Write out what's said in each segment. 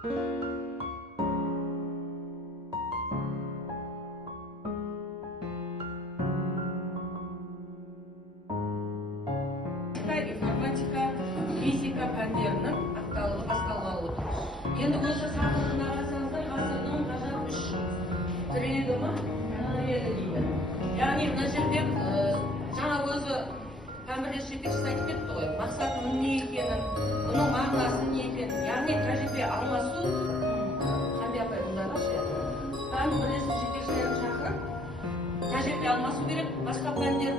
Информатика, физика пәндерінің ақталығы басталғалы отыр. Енді осы тақырыбына қарасаңыздар, ғасырдың ғажап үш тірегі дейді. Яғни мына жерде жаңа өзі пәндерлер жетекшісі айтып кетті ғой, мақсатының не екенін, бұның мағынасы не екенін, яғни тәжірибе алмасу, қандай апай бұларға пән бірлестік жетекшілерін шақырып, тәжірибе алмасу керек, басқа пәндер.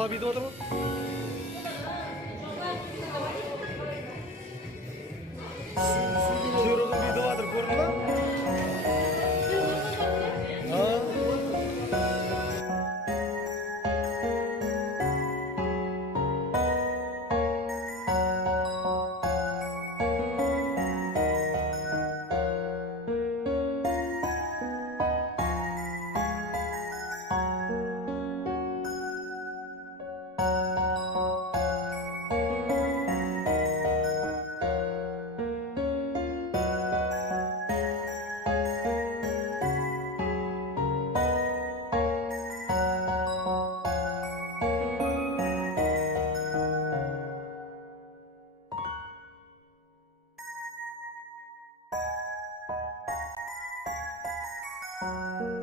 Abi de orada mı? Şurada bir de vardır, gördün mü? Thank you.